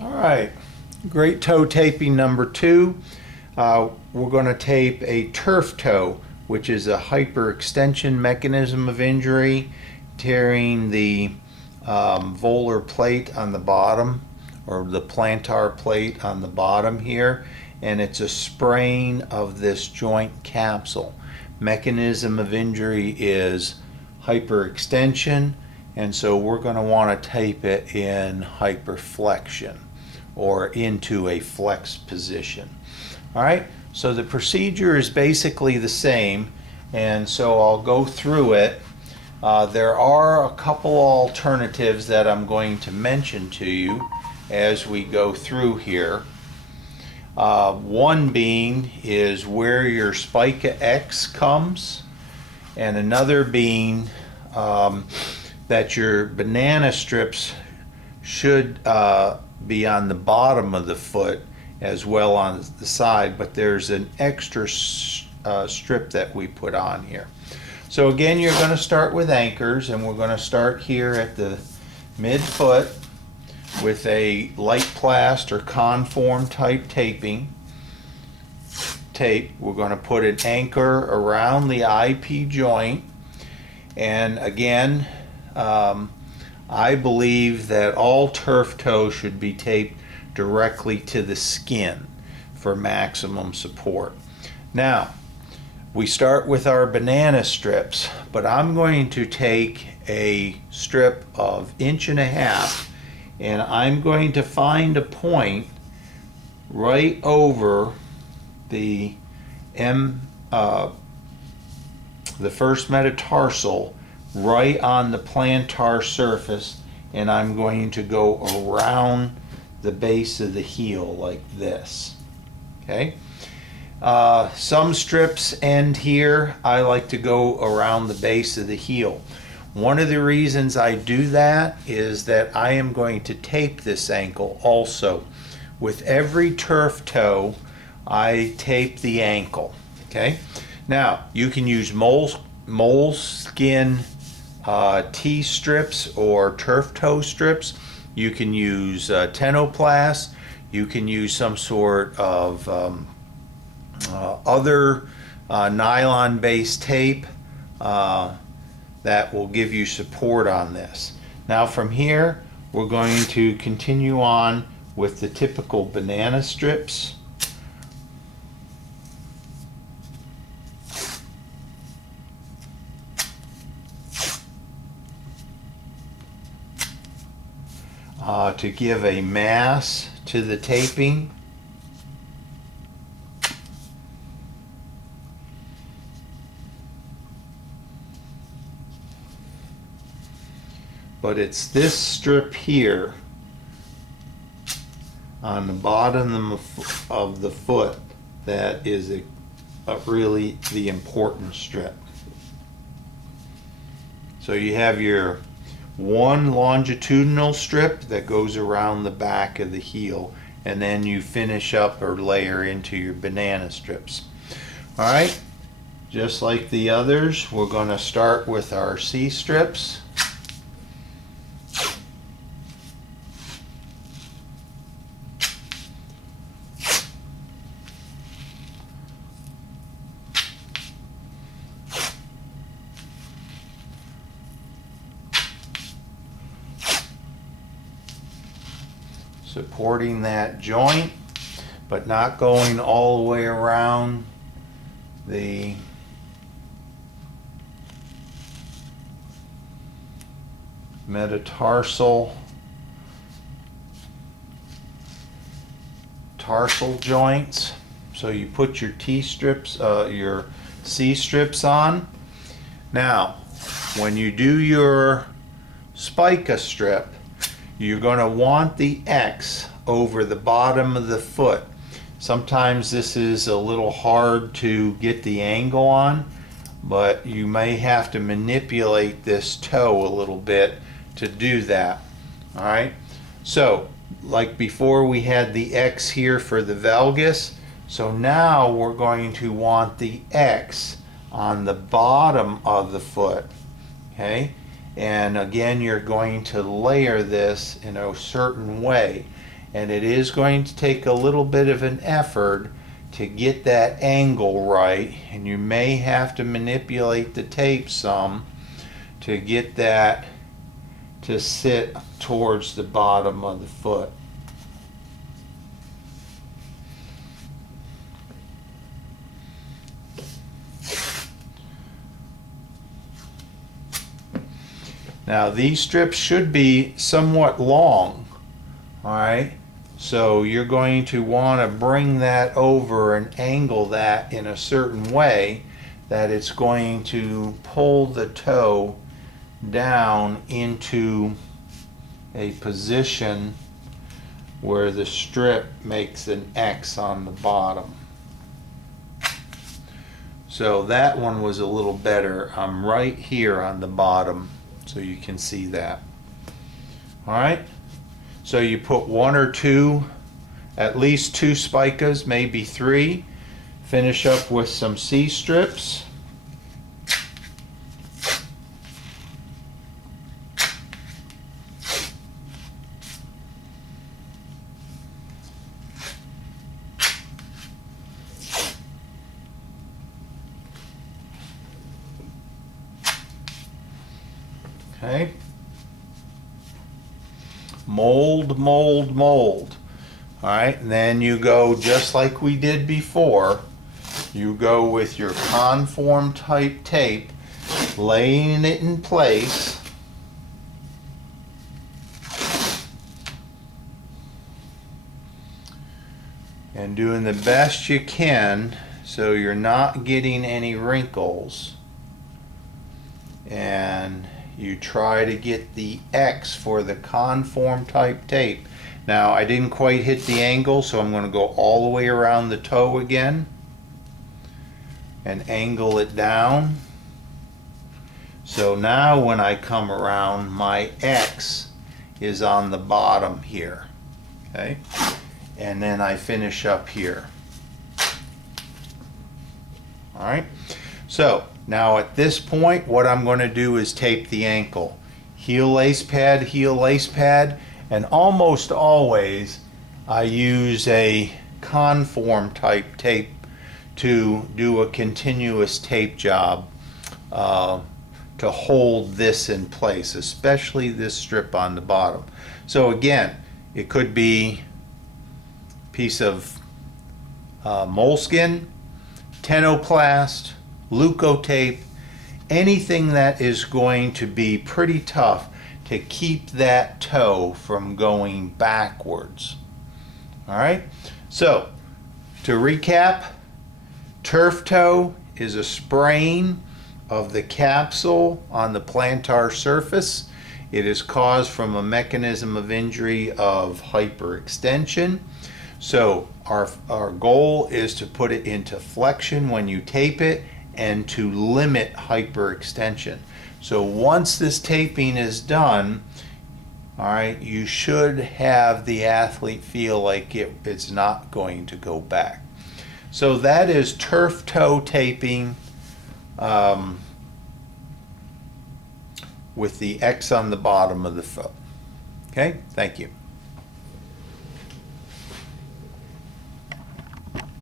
All right, great toe taping number 2. We're going to tape a turf toe, which is a hyperextension mechanism of injury, tearing the volar plate on the bottom, or the plantar plate on the bottom here, and it's a sprain of this joint capsule. Mechanism of injury is hyperextension, and so we're going to want to tape it in hyperflexion, or into a flex position. All right, so the procedure is basically the same, and so I'll go through it. There are a couple alternatives that I'm going to mention to you as we go through here. One being is where your spica X comes, and another being that your banana strips should be on the bottom of the foot as well on the side, but there's an extra strip that we put on here. So again, you're going to start with anchors, and we're going to start here at the mid-foot with a light plast or conform type tape. We're going to put an anchor around the IP joint, and again, I believe that all turf toe should be taped directly to the skin for maximum support. Now, we start with our banana strips, but I'm going to take a strip of 1.5 inches, and I'm going to find a point right over the first metatarsal, right on the plantar surface, and I'm going to go around the base of the heel like this. Okay. Some strips end here. I like to go around the base of the heel. One of the reasons I do that is that I am going to tape this ankle also. With every turf toe, I tape the ankle. Okay. Now you can use moleskin T strips or turf toe strips. You can use Tenoplast. You can use some sort of other nylon-based tape that will give you support on this. Now from here, we're going to continue on with the typical banana strips. To give a mass to the taping. But it's this strip here on the bottom of the foot that is really the important strip. So you have your one longitudinal strip that goes around the back of the heel, and then you finish up or layer into your banana strips. All right, just like the others, we're going to start with our C strips. Supporting that joint, but not going all the way around the metatarsal tarsal joints. So you put your T strips, your C strips on. Now, when you do your spica strip, you're going to want the X over the bottom of the foot. Sometimes this is a little hard to get the angle on, but you may have to manipulate this toe a little bit to do that. All right, so like before, we had the X here for the valgus, so now we're going to want the X on the bottom of the foot. Okay, and again, you're going to layer this in a certain way, and it is going to take a little bit of an effort to get that angle right, and you may have to manipulate the tape some to get that to sit towards the bottom of the foot. Now these strips should be somewhat long, all right? So you're going to want to bring that over and angle that in a certain way that it's going to pull the toe down into a position where the strip makes an X on the bottom. So that one was a little better. I'm right here on the bottom, so you can see that. All right, so you put one or two, at least two spicas, maybe three. Finish up with some C-strips. Okay. Mold, mold, mold. All right, and then you go just like we did before. You go with your conform type tape, laying it in place. And doing the best you can so you're not getting any wrinkles. And you try to get the X for the conform type tape. Now I didn't quite hit the angle, so I'm going to go all the way around the toe again and angle it down. So now when I come around, my X is on the bottom here. Okay, and then I finish up here. All right, so now at this point what I'm going to do is tape the ankle. Heel lace pad, and almost always I use a conform type tape to do a continuous tape job to hold this in place, especially this strip on the bottom. So again, it could be a piece of moleskin, tenoplast, leukotape, anything that is going to be pretty tough to keep that toe from going backwards. All right, so to recap, turf toe is a spraying of the capsule on the plantar surface. It is caused from a mechanism of injury of hyperextension. So our goal is to put it into flexion when you tape it and to limit hyperextension. So once this taping is done, all right, you should have the athlete feel like it's not going to go back. So that is turf toe taping with the X on the bottom of the foot. Okay, thank you.